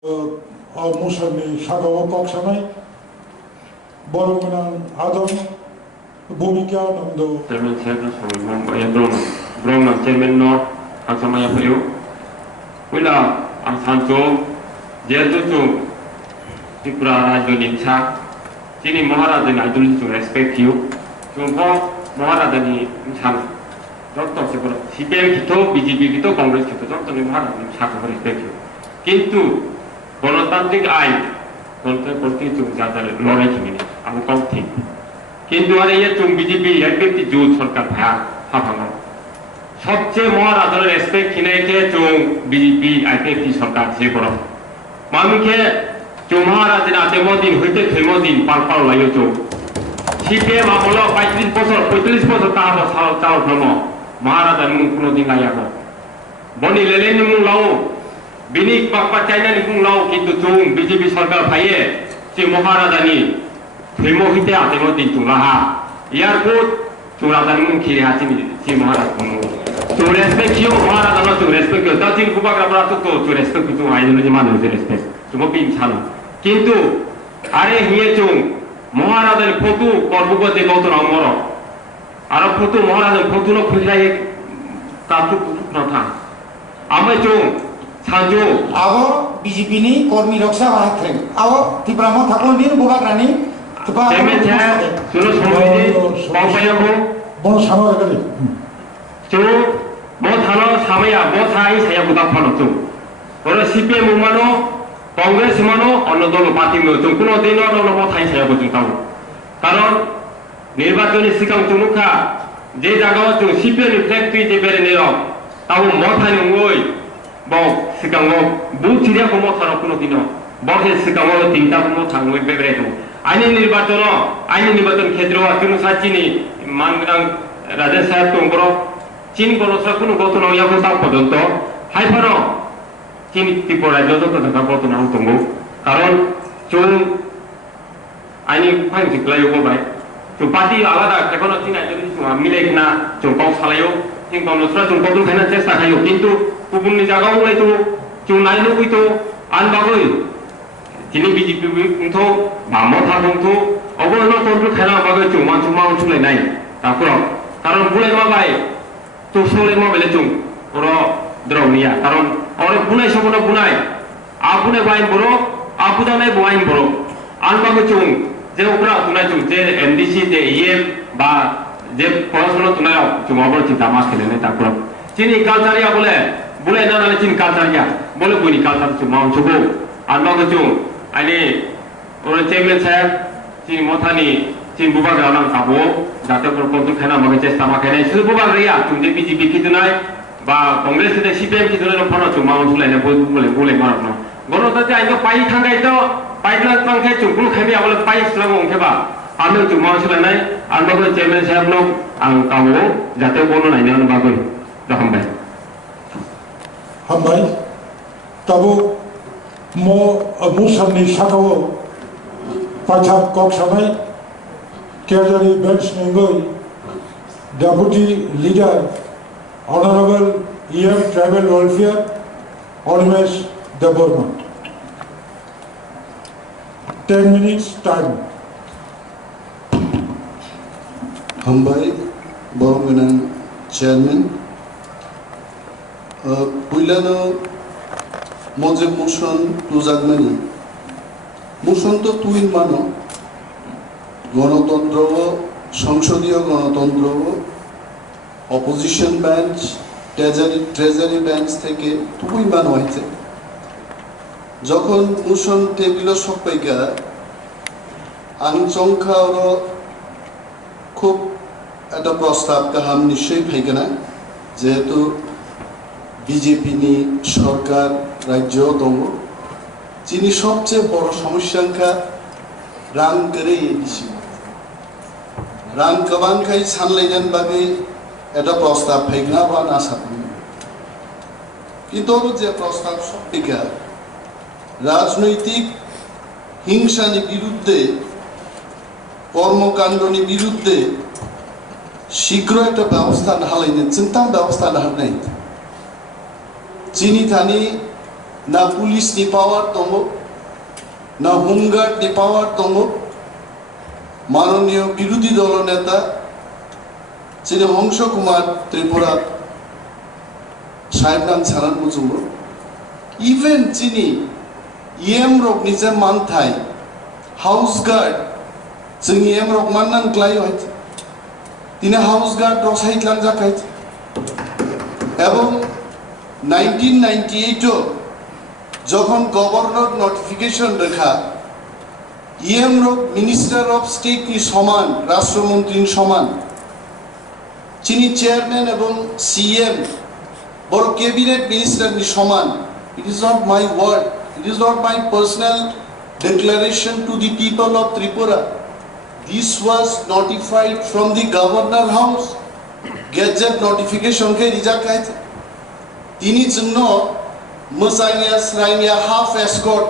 무선이 사과와 koksamai borong adam bumika namdo Chairman said Brong Chairman no koksamai apelio Puila ang sancho jetu chu Tripura Rajyo Nimsa Sini Maharaja ni idol to respect you Jumpo Maharaja ni Nimsa Doktor Sipura CPM kito BJP kito Congress kito Doktor ni Maharaja Nimsa ko respect you Kintu গণতান্ত্রিক আইন প্রতি যাদের লড়াই কিনে আমি কম ঠিক কিন্তু আর এই চুম বিজেপি একটি জোট সরকার ভায়া হাফানো সবচেয়ে মহারাজের রেসপেক্ট কিনেছে চুম বিজেপি একটি সরকার সে বড় মানুষকে চুম মহারাজের আদেমদিন হইতে থেমদিন পাল লাইও চুম সিপিএম আমল 35 বছর 45 বছর তাহাব চাল ভ্রম মহারাজার মুখ কোনোদিন লাইয়াব বনি লেলেন মুখ লাও বিনিক বাকবা চাইনা নি বুংলাও কিন্তু চুং বিজেপি সরকার ভাইয়ে যে মহারাজানি থৈমহিতে আতেমদি চুলাহা এয়ারপোর্ট চুরাদান মুং খিরে হাচিনি যে মহারাজ কোন চু রেসপেক্ট কিও মহারাজা ন চু রেসপেক্ট কিও দাচিন বুবাগ্রা প্রাত তো চু রেসপেক্ট কিও আইজনি মানুষ যে রেসপেক্ট চুমো পিন ছাল কিন্তু আরে হিয়ে চুং মহারাজার ফটো কর্বগতে গত নম্বর আর ফটো মহারাজার ফটো ন খুইলাই কাতু প্রথা আমি চুং Sanjo, awo BJP ni kormi roksa wahatren. Awo Ttaadc thakol ni Bubagra ni tupa. Chairman saya, suno somai bangpaya ko. bono samar kali. So, mo thano samaya, mo thai saya buta phano tu. Oro CPM mano, Congress mano, onno dolo party mo tu. Kuno dino dolo mo thai saya buta tahu. Karon নির্বাচনী caecum তুমুখা যে জায়গা তো CPM factory যে বেরে নিলো তাও mo thai ngoi. Bong sekarang bukti dia kamu tharo kuno dino, bangsa sekarang tinggal kamu thangui beberetu. Aini nirbatan kedro atunu sacini mangrang raja saya tunggu, Chin kono sakuno goto nong yang kita podonto, hai pano, Chin tipe raja itu tetap goto nong tunggu. Karon cung aini paling sekelai yo baik. Cung parti alada kekono Cina jadi cuma milik na cung kau salayo, Chin kono sura cung kau tu kena cesta kayo, kintu Kubun ni jaga mulai tu, cunai lu itu, anbagoi. Jadi BJP itu, bamo thakung tu, obo no kontrol kena bagai cuma usulai naik. Tak kurang. Karena mulai mabai, tu soleh mau beli cung, oro draw niya. Karena orang bunai semua bunai, abu ne bain boro, abu dah ne bain boro. Anbagoi cung, je ukra tunai cung, je MDC, je IM, ba je perasan tunai cuma boro cinta mas kene tak kurang. Sini culture ya boleh na cin culture ya, boleh bunyi culture cuma coba. Anda kecung, ini orang chairman saya, cin mothani, cin Bubagra orang kabu, jatuh berkontrol kena makan cesta makan. Sudah Bubagra ya, cuma BJP kita naik, bah Congress kita CPM kita naik pernah cuma usulnya boleh marah. Gono tadi ayo pai tangga itu, pai belas tangga cungkul kami awal pai selama orang keba. Anda cuma usulnya naik, anda kalau chairman saya belum, ang kabu jatuh bono naik jangan bagus, dah hambai. Hambai, tabu mo musanni sakawo pachap koksamai Kerjari bench nengoi Deputy Leader Honorable EM Tribal Welfare Animesh Debbarma. 10 minutes time. Hambai, Borong Chairman. Puila no moje motion tu jagmani. Motion to tuin mano. গণতন্ত্র সংসদীয় গণতন্ত্র opposition bench treasury bench থেকে তুই বানো হয়েছে যখন motion table সবাইকা আংচংখা ওর খুব একটা প্রস্তাব কাহাম নিশ্চয়ই ফাইকে না যেহেতু বিজেপি নি সরকার রাজ্য দङ যিনি সবচেয়ে বড় সমস্যাংখা রাং করে দিছি রাং কবানখাই সানলাইনান বাগে এটা প্রস্তাব ফাইগনা বা না সাথে কিন্তু যে প্রস্তাব সবটিকা রাজনৈতিক হিংসানি বিরুদ্ধে কর্মকাণ্ডনি বিরুদ্ধে শীঘ্র একটা ব্যবস্থা ঢালাইনে চিন্তা ব্যবস্থা ঢাল নাই চিনি থানি না পুলিশ নি পাওয়ার দङ না হোমগার্ড নি পাওয়ার দङ মাননীয় বিরোধী দল নেতা যিনি হংস কুমার ত্রিপুরা সাহেব নাম ছাড়ান বুঝুম ইভেন যিনি ইএম রক নিজে মানথাই হাউস গার্ড जों इएम रक माननां ग्लाय हयत তিনি হাউস গার্ড রসাইত লাঞ্জাকাইত এবং 1998 যখন গভর্নর নোটিফিকেশন রেখা ইএম রক মিনিস্টার অফ স্টেট নি সমান রাষ্ট্রমন্ত্রী সমান যিনি চেয়ারম্যান এবং সিএম বড় ক্যাবিনেট মিনিস্টার নি সমান it is not my word it is not my personal declaration to the people of Tripura. This was notified from the governor house. Gazette notification ke rijakai. Tini jno musanya srainya half escort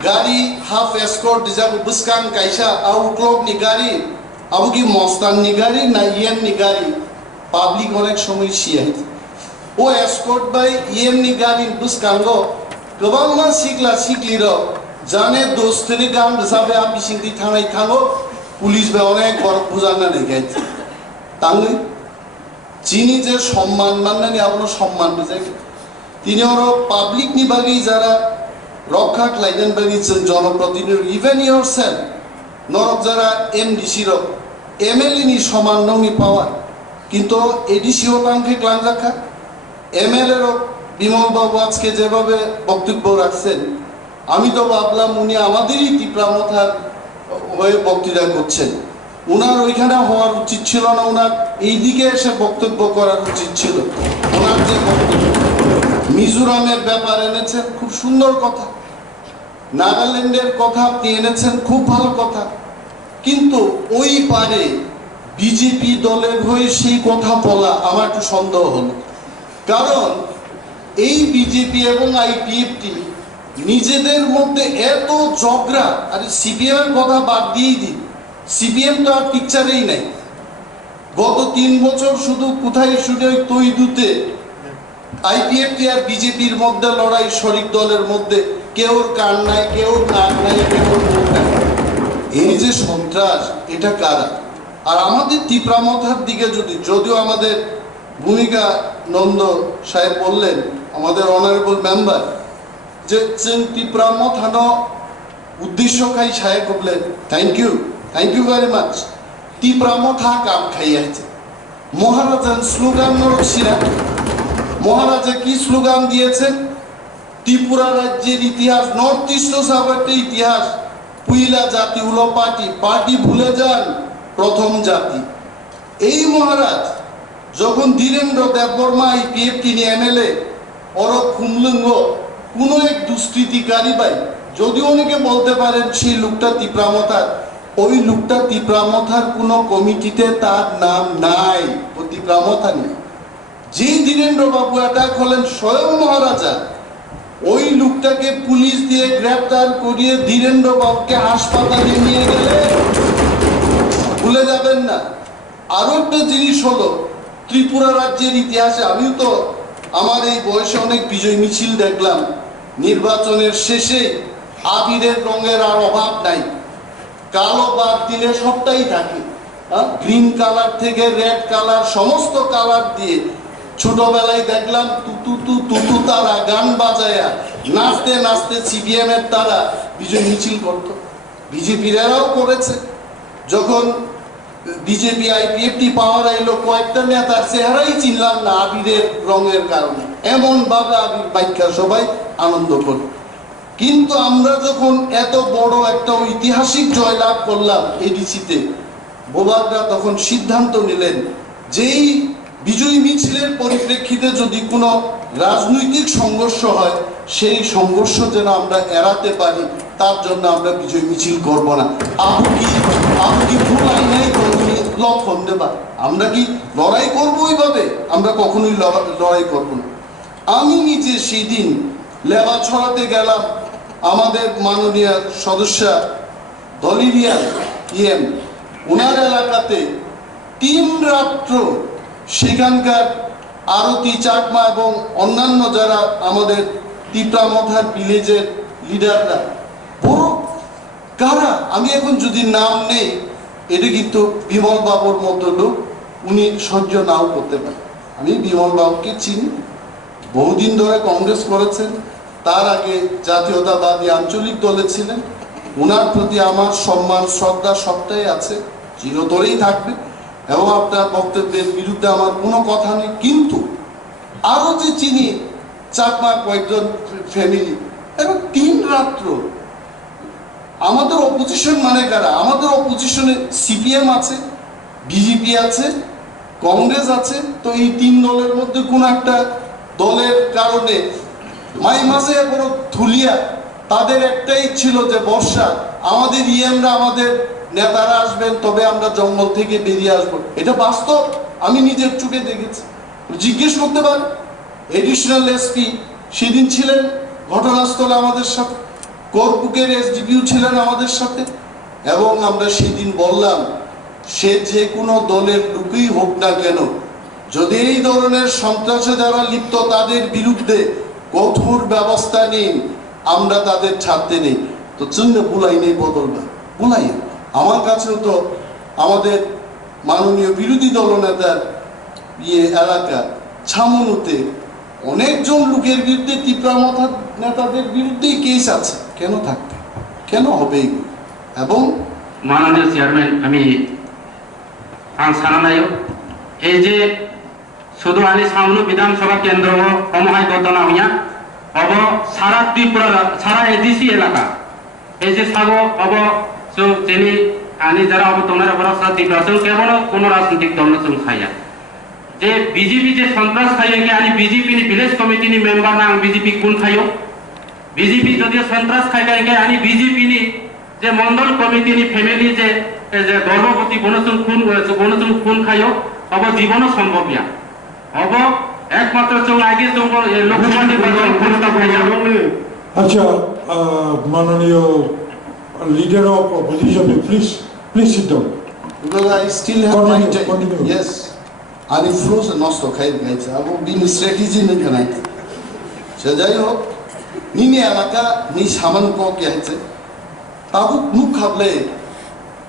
gari half escort dijaku buskan kaisa outlook ni gari abu ki mostan ni gari na iem ni gari public onek shomoy shiyai o escort by iem ni gari buskango gobang ma sikla sikliro জানে দোস্তের গান হিসাবে আপনি সিংটি থানায় থাকো police বে অনেক বড় বুঝানা রেখেছে তাহলে যিনি যে সম্মান মাননি আপনার সম্মান বুঝে তিনি ওরা পাবলিক নিবাগী যারা রক্ষা লাইনেন বাগিয়েছেন জনপ্রতিনিধি ইভেন ইয়োর সেলফ নরক যারা এমডিসি রক এমএলএ নি সমান নঙ্গি পাওয়ার কিন্তু এডিসি ও নামকে ক্লান রাখা এমএলএ রক বিমল বাবু আজকে যেভাবে বক্তব্য রাখছেন আমি তো ভাবলাম উনি আমাদেরই তীব্রামথার হয়ে বক্তৃতা করছেন ওনার ওইখানে হওয়ার উচিত ছিল না ওনার এইদিকে এসে বক্তব্য করার উচিত ছিল ওনার যে বক্তব্য মিজোরামের ব্যাপার এনেছেন খুব সুন্দর কথা নাগাল্যান্ডের কথা আপনি এনেছেন খুব ভালো কথা কিন্তু ওই পারে বিজেপি দলের হয়ে সেই কথা বলা আমার একটু সন্দেহ হলো কারণ এই বিজেপি এবং আইপিএফটি নিজেদের মধ্যে এত ঝগড়া আরে সিপিএম এর কথা বাদ দিয়েই দিন সিপিএম তো আর পিকচারেই নাই গত 3 বছর শুধু কোথায় শুধু তৈদুতে আইপিএফটি আর বিজেপির মধ্যে লড়াই শরিক দলের মধ্যে কেউ কান নাই কেউ নাক নাই কেউ মুখ নাই এই যে সন্ত্রাস এটা কারা আর আমাদের তীব্রামথার দিকে যদিও আমাদের ভূমিকা নন্দ সাহেব বললেন আমাদের অনারেবল মেম্বার যে তীব্রামথানো উদ্দেশ্য খাই সাহেব বললেন থ্যাংক ইউ ভেরি মাচ তীব্রামথা কাম খাই আছে মহারাজান স্লোগান নরসিরা মহারাজা কি স্লোগান দিয়েছেন ত্রিপুরা রাজ্যের ইতিহাস নর্থ ইস্ট সাবের ইতিহাস পুইলা জাতি উলো পার্টি ভুলে যান প্রথম জাতি এই মহারাজ যখন ধীরেন্দ্র দেববর্মা আইপিএফটি নিয়ে এমএলএ অরব খুমলুঙ্গ কোন এক দুষ্কৃতিকারী ভাই যদি অনেকে বলতে পারেন সেই লোকটা তীব্রামথার ওই লোকটা তীব্রামথার কোন কমিটিতে তার নাম নাই ও তীব্রামথা নেই যে ধীরেন্দ্র বাবু অ্যাটাক হলেন স্বয়ং মহারাজা ওই লোকটাকে পুলিশ দিয়ে গ্রেফতার করিয়ে ধীরেন্দ্র বাবুকে হাসপাতালে নিয়ে গেলে ভুলে যাবেন না আরো একটা জিনিস হলো ত্রিপুরা রাজ্যের ইতিহাসে আমিও তো আমার এই বয়সে অনেক বিজয় মিছিল দেখলাম নির্বাচনের শেষে আবিরের রঙের আর অভাব নাই কালো বাদ দিলে সবটাই থাকে গ্রিন কালার থেকে রেড কালার সমস্ত কালার দিয়ে ছোটবেলায় দেখলাম তুতু তারা গান বাজায়া নাচতে নাচতে সিপিএম এর তারা বিজয় মিছিল করতো বিজেপিরাও করেছে যখন বিজেপি আইপিএফটি পাওয়ার আইলো কয়েকটা নেতার চেহারাই চিনলাম না আবিরের রঙের কারণে এমন ভাবে আবির বাইকা সবাই আনন্দ করে কিন্তু আমরা যখন এত বড় একটা ঐতিহাসিক জয়লাভ করলাম এডিসিতে বুবাগ্রা তখন সিদ্ধান্ত নিলেন যেই বিজয় মিছিলের পরিপ্রেক্ষিতে যদি কোনো রাজনৈতিক সংঘর্ষ হয় সেই সংঘর্ষ যেন আমরা এড়াতে পারি তার জন্য আমরা বিজয় মিছিল করব না আপু কি ভুল আইনাই লক্ষণ দেবা আমরা কি লড়াই করবো ওইভাবে আমরা কখনোই লড়াই করব না আমি নিজে সেই দিন লেবা ছড়াতে গেলাম আমাদের মাননীয় সদস্য দলিরিয়া ইএম ওনার এলাকাতে 3 রাত্র সেখানকার আরতি চাকমা এবং অন্যান্য যারা আমাদের তিপ্রামথার ভিলেজের লিডাররা বড় কারা, আমি এখন যদি নাম নেই এটা কিন্তু বিমল বাবুর মতো লোক, উনি সহ্য নাও করতে পারেন। আমি বিমল বাবুকে চিনি, বহুদিন ধরে কংগ্রেস করেছেন, তার আগে জাতীয়তাবাদী আঞ্চলিক দলে ছিলেন। ওনার প্রতি আমার সম্মান শ্রদ্ধা সবটাই আছে, চিরতরেই থাকবে, এবং আপনার বক্তব্যের বিরুদ্ধে আমার কোনো কথা নেই। কিন্তু আরো যে চিনি চাকমা কয়েকজন ফ্যামিলি, এবং 3 রাত্র আমাদের অপোজিশন মানে কারা? আমাদের অপোজিশনে সিপিএম আছে, বিজেপি আছে, কংগ্রেস আছে। তো এই 3 দলের মধ্যে কোন একটা দলের কারণে মাই মাসে কোনো থুলিয়া তাদের একটাই ছিল যে বর্ষা আমাদের ইএমরা আমাদের নেতারা আসবেন, তবে আমরা জঙ্গল থেকে বেরিয়ে আসবো। এটা বাস্তব, আমি নিজের চোখে দেখেছি, জিজ্ঞেস করতে পারেন। এডিশনাল এসপি সেদিন ছিলেন ঘটনাস্থলে আমাদের সাথে, করপুকের এসডিপিও ছিলেন আমাদের সাথে, এবং আমরা সেদিন বললাম সে যে কোনো দলের লোকই হোক না কেন, যদি এই ধরনের সন্ত্রাসে যারা লিপ্ত তাদের বিরুদ্ধে কঠোর ব্যবস্থা নিন, আমরা তাদের ছাড়তে নেই। তো চিহ্ন বুলাই নেই বদলবা বুলাই। আমার কাছেও তো আমাদের মাননীয় বিরোধী দলনেতার এলাকা ছামনুতে অনেকজন লোকের বিরুদ্ধে তিপ্রামথা নেতাদের বিরুদ্ধেই কেস আছে। কেন থাকবে, কেন হবে এগুলো? এবং মাননীয় চেয়ারম্যান, আমি সারানায় এই যে শুধু আনি সামনু বিধানসভা কেন্দ্র সমহায় ঘটনা হইয়া অব সারা ত্রিপুরা সারা এডিসি এলাকা এই যে সাগো অব যিনি আনি যারা অব তোমরা অবস্থা ত্রিপুরা কেবল কোন রাজনৈতিক দল খাইয়া যে বিজেপি যে সন্ত্রাস খাইয়া কি আনি বিজেপি নি ভিলেজ কমিটি নি মেম্বার না বিজেপি কোন খাইও বিজেপি যদিও সন্ত্রাস খাইয়া আনি বিজেপি নি যে মন্ডল কমিটি নি ফ্যামিলি যে গর্ভবতী বনচুন খুন খাইও অব জীবন সম্ভব ইয়া অব একমাত্র চৌ আগে লোকসভা নির্বাচন ক্ষমতা খাইয়া। আচ্ছা, মাননীয় leader of opposition, please sit down. because I still have my time. Continue. Yes. আমি ফ্লোস নষ্ট খাই গাইছে আবু বিন স্ট্র্যাটেজি নে কানাই সে যাই হোক নিনে এলাকা নি সামান ক কে আছে তাবু মুখ খাবলে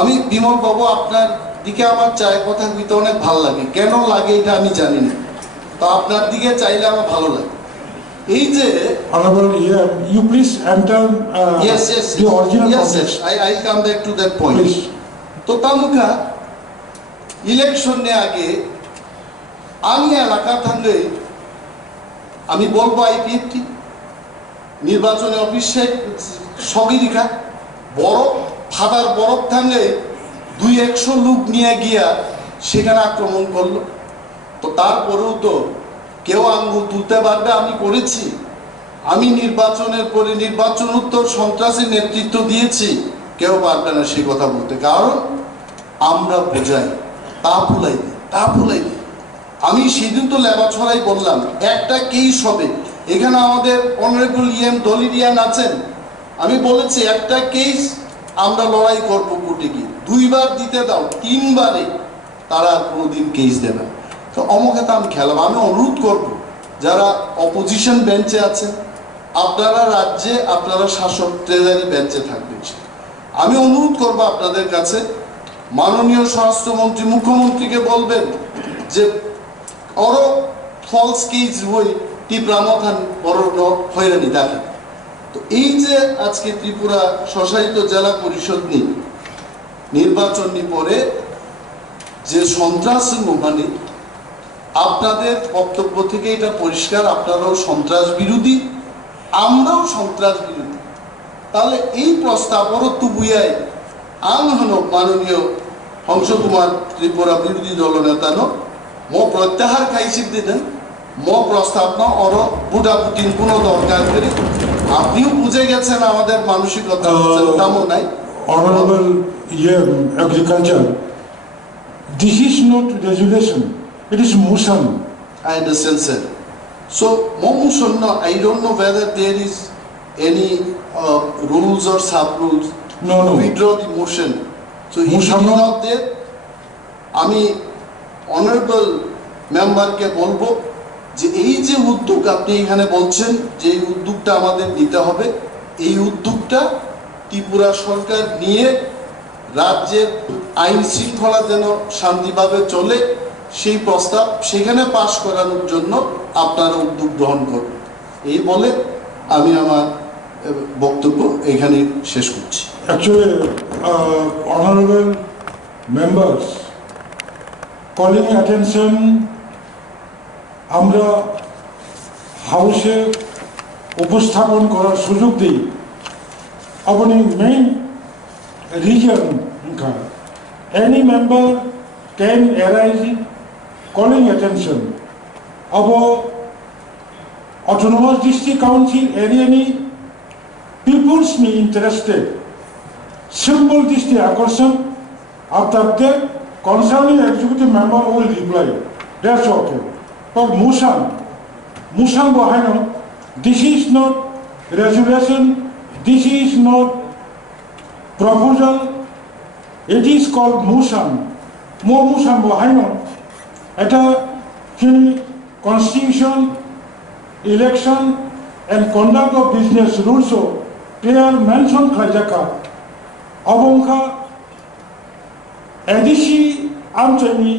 আমি বিমল বাবু আপনার দিকে আমার চাই কথা কইতে অনেক ভালো লাগে। কেন লাগে এটা আমি জানি না, তো আপনার দিকে চাইলে আমার ভালো লাগে। এই যে honorable, you please enter yes the original yes context. I come back to that point. Please. তো তামুকা ইলেকশন নে আগে আমি এলাকা থাকলে আমি বলবো আইপিএফটি নির্বাচনী অফিসে সগিরিখা বরফ ফাদার বরফ থাকলে 200 লোক নিয়ে গিয়া সেখানে আক্রমণ করলো। তো তারপরেও তো কেউ আঙ্গুল তুলতে পারবে আমি করেছি, আমি নির্বাচনের পরে নির্বাচনোত্তর সন্ত্রাসী নেতৃত্ব দিয়েছি, কেউ পারবে না সে কথা বলতে। কারণ আমরা বোঝাই তা ভুলাই দিই। আমি সেদিন তো লেবা ছড়াই বললাম একটা কেস হবে, এখানে আমাদের অনারেবল দলিরিয়ান আছেন, আমি বলেছি একটা কেস আমরা লড়াই করবো কোর্টে গিয়ে, 2 বার দিতে দাও, 3 বারে তারা কোনোদিন কেস দেবে। তো অমুকে তো আমি খেলাম। আমি অনুরোধ করব যারা অপোজিশন বেঞ্চে আছে, আপনারা রাজ্যে আপনারা শাসক ট্রেজারি বেঞ্চে থাকবেন, আমি অনুরোধ করব আপনাদের কাছে মাননীয় স্বরাষ্ট্রমন্ত্রী মুখ্যমন্ত্রীকে বলবেন যে আরো ফলস কেস হই টিপ্রামথান বড় হয়রানি দেখেন। তো এই যে আজকে ত্রিপুরা স্বশাসিত জেলা পরিষদ নির্বাচন পরে যে সন্ত্রাস মানে আপনাদের বক্তব্য থেকে এটা পরিষ্কার, আপনারাও সন্ত্রাস বিরোধী, আমরাও সন্ত্রাস বিরোধী। তাহলে এই প্রস্তাব অরত্তু বুয়ায় আং হন মাননীয় হংসকুমার ত্রিপুরা বিরোধী দল নেতা মো প্রত্যাহার খাইছি দিতেন মো প্রস্তাব অর বুটা পুটিন কোনো দরকার করে আপনিও বুঝে গেছেন আমাদের মানসিকতা তেমন নাই। Honorable Agriculture, this is not resolution, it is motion. I understand, sir. So, motion, no, I don't know whether there is any rules or sub-rules. No. Withdraw the motion. So, if it is not there, আমি honourable মেম্বারকে বলবো যে এই যে উদ্যোগ আপনি এখানে বলছেন যে এই উদ্যোগটা আমাদের নিতে হবে, এই উদ্যোগটা ত্রিপুরা সরকার নিয়ে রাজ্যের আইন শৃঙ্খলা যেন শান্তিভাবে চলে সেই প্রস্তাব সেখানে পাশ করানোর জন্য আপনারা উদ্যোগ গ্রহণ করবেন, এই বলে আমি আমার বক্তব্য এখানে শেষ করছি। Actually, honorable members, calling attention, আমরা হাউসে উপস্থাপন করার সুযোগ দিই আপনি main reason any member can arise calling attention about autonomous district council area ni people's me interested simple district আকর্ষণ after that concerning executive member will reply, that's okay. But motion behind this is not resolution, this is not proposal, it is called motion. More motion behind at a constitution, election and conduct of business rules so clear mention Kajaka Abonka Edishi Amchani